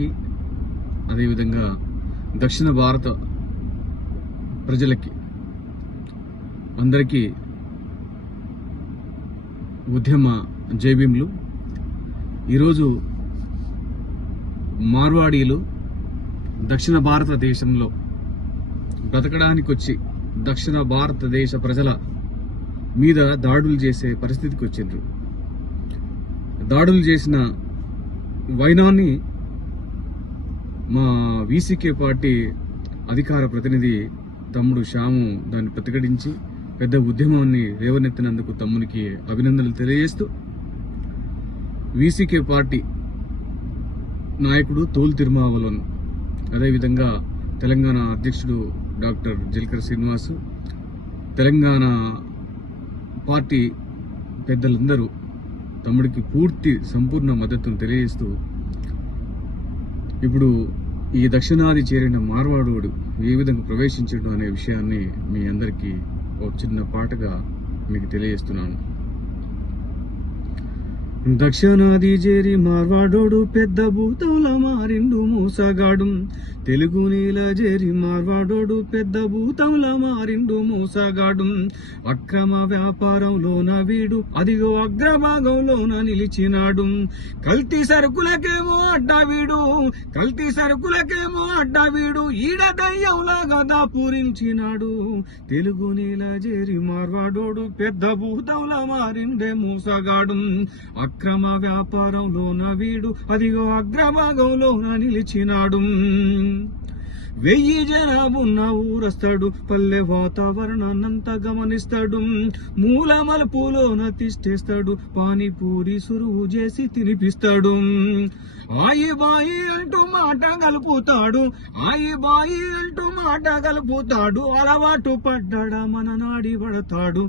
వారికి అదేవిధంగా దక్షిణ భారత ప్రజలకి అందరికీ ఉద్యమ జైభీములు. ఈరోజు మార్వాడీలు దక్షిణ భారతదేశంలో బ్రతకడానికి వచ్చి దక్షిణ భారతదేశ ప్రజల మీద దాడులు చేసే పరిస్థితికి వచ్చిండ్రు. దాడులు చేసిన వైనాన్ని మా వీసీకే పార్టీ అధికార ప్రతినిధి తమ్ముడు శ్యాము దాన్ని ప్రతిఘటించి పెద్ద ఉద్యమాన్ని లేవనెత్తినందుకు తమ్మునికి అభినందనలు తెలియజేస్తూ, వీసీకే పార్టీ నాయకుడు తోలు తిరుమావలన్, అదేవిధంగా తెలంగాణ అధ్యక్షుడు డాక్టర్ జల్కర్ శ్రీనివాసు, తెలంగాణ పార్టీ పెద్దలందరూ తమ్ముడికి పూర్తి సంపూర్ణ మద్దతును తెలియజేస్తూ, ఇప్పుడు ఈ దక్షిణాది చేరిన మార్వాడోడు ఏ విధంగా ప్రవేశించడం అనే విషయాన్ని మీ అందరికీ ఒక చిన్న పాటగా మీకు తెలియజేస్తున్నాను. దక్షిణాది చేరి మార్వాడోడు పెద్ద భూతంల మారిండు మూసగాడు, తెలుగు నీల చేరి మార్వాడోడు పెద్ద భూతంల మారిండు మూసగాడు. అక్రమ వ్యాపారంలోన వీడు అదిగో అగ్రభాగంలోన నిలిచినాడు. కల్తీ సరుకులకేమో అడ్డా వీడు, కల్తీ సరుకులకేమో అడ్డా వీడు, ఈడ దయ్యంలాగా దాపురించినాడు. తెలుగు నీల చేరి మార్వాడోడు పెద్ద భూతంల మారిండే మూసగాడు. అక్రమ వ్యాపారంలోన వీడు అదిగో అగ్రభాగంలోన నిలిచినాడు. 1000 జనాభున్న ఊరస్తాడు, పల్లె వాతావరణాన్నంతా గమనిస్తాడు. మూల మలుపులోన తిష్టేస్తాడు, పానీపూరి సురువు చేసి తినిపిస్తాడు. ఆయి బాయి అంటూ మాట కలుపుతాడు, ఆయి బాయి అంటూ మాట కలుపుతాడు. అలవాటు పడ్డాడా మన నాడి పడతాడు.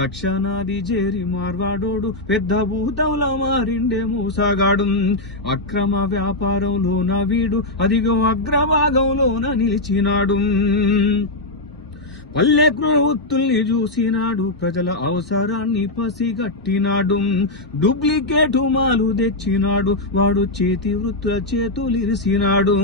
దక్షిణాది చేరి మార్వాడోడు పెద్ద భూతంలా మారిండే మూసగాడు. అక్రమ వ్యాపారంలోన వీడు అదిగో అగ్రభాగంలోన నిలిచినాడు. పల్లె ప్రవృత్తుల్ని చూసినాడు, ప్రజల అవసరాన్ని పసిగట్టినాడు. డూప్లికేటు మాలు తెచ్చినాడు, వాడు చేతి వృత్తుల చేతులిరిసినాడు.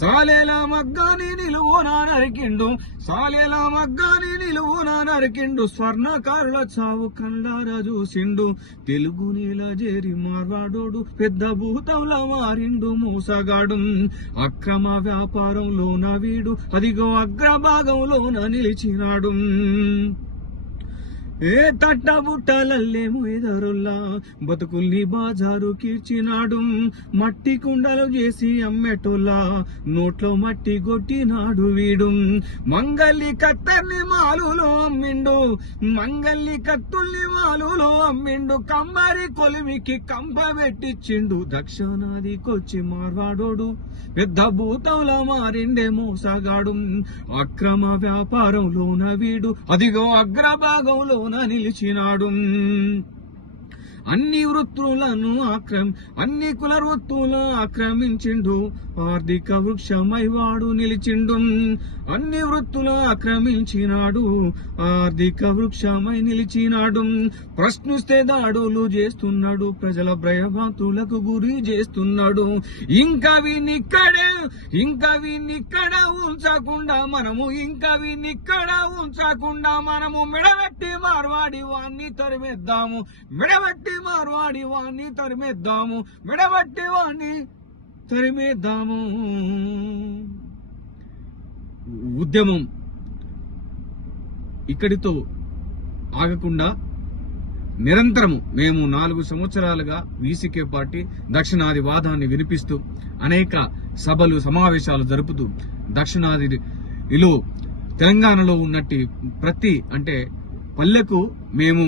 సాలేల మగ్గాని నిలువునా నరికిండు, సాలేల మగ్గాని నిలువునా నరికిండు. స్వర్ణకారుల చావు కండారా చూసిండు. తెలుగు నీల చేరి మార్వాడోడు పెద్ద భూతంలా మారిండు మూసగాడు. అక్రమ వ్యాపారంలోన వీడు అదిగో అగ్రభాగంలోన నిలిచి నాడు. ఏ తట్టబుట్టలల్లేమో ఎదరుల్లా బతుకుల్ని బాజారు కీర్చినాడు. మట్టి కుండలు చేసి అమ్మేటోల్లా నోట్లో మట్టి కొట్టినాడు వీడు. మంగళి కత్తర్ని మాలులో అమ్మిండు, మంగళి కత్తుల్ని మాలులో అమ్మిండు. కమ్మరి కొలిమికి కంప పెట్టిచ్చిండు. దక్షిణాదికొచ్చి మార్వాడోడు పెద్ద భూతంలా మారిండే మోసగాడు. అక్రమ వ్యాపారంలోన వీడు అదిగో అగ్రభాగంలో నిలిచినాడు. అన్ని వృత్తులను అన్ని కుల వృత్తులను ఆక్రమించిండు. ఆర్థిక వృక్షమై వాడు నిలిచిండు. అన్ని వృత్తులు ఆక్రమించినాడు, ఆర్థిక వృక్షమై నిలిచినాడు. ప్రశ్నిస్తే దాడులు చేస్తున్నాడు, ప్రజల భయభ్రాంతులకు గురి చేస్తున్నాడు. ఇంకా వీనిక్కడ ఉంచకుండా మనము మెడబెట్టి మార్వాడి వాణ్ణి తరిమేద్దాము, మెడబెట్టి మార్వాడి వాణ్ణి తరిమేద్దాము, మెడబెట్టి వాణ్ణి తరిమేద్దాము. ఉద్యమం ఇక్కడితో ఆగకుండా నిరంతరము మేము 4 సంవత్సరాలుగా వీసీకే పార్టీ దక్షిణాది వాదాన్ని వినిపిస్తూ అనేక సభలు సమావేశాలు జరుపుతూ దక్షిణాదిలో తెలంగాణలో ఉన్నట్టు ప్రతి పల్లెకు మేము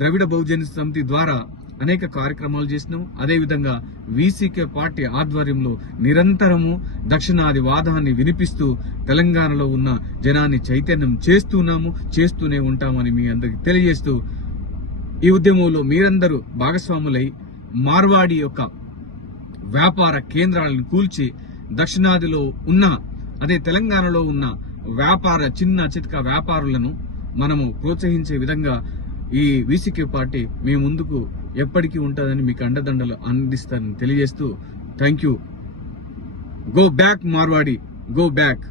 ద్రవిడ బహుజన సమితి ద్వారా అనేక కార్యక్రమాలు చేసినాం. అదేవిధంగా వీసీకే పార్టీ ఆధ్వర్యంలో నిరంతరము దక్షిణాది వాదాన్ని వినిపిస్తూ తెలంగాణలో ఉన్న జనాన్ని చైతన్యం చేస్తూనే ఉంటామని మీ అందరికి తెలియజేస్తూ, ఈ ఉద్యమంలో మీరందరూ భాగస్వాములై మార్వాడి యొక్క వ్యాపార కేంద్రాలను కూల్చి దక్షిణాదిలో ఉన్న తెలంగాణలో ఉన్న చిన్న చితక వ్యాపారులను మనము ప్రోత్సహించే విధంగా ఈ వీసీకే పార్టీ మీ ముందుకు ఎప్పటికీ ఉంటుందని మీకు అండదండలు అందిస్తానని తెలియజేస్తూ thank you. Go back Marwadi, go back.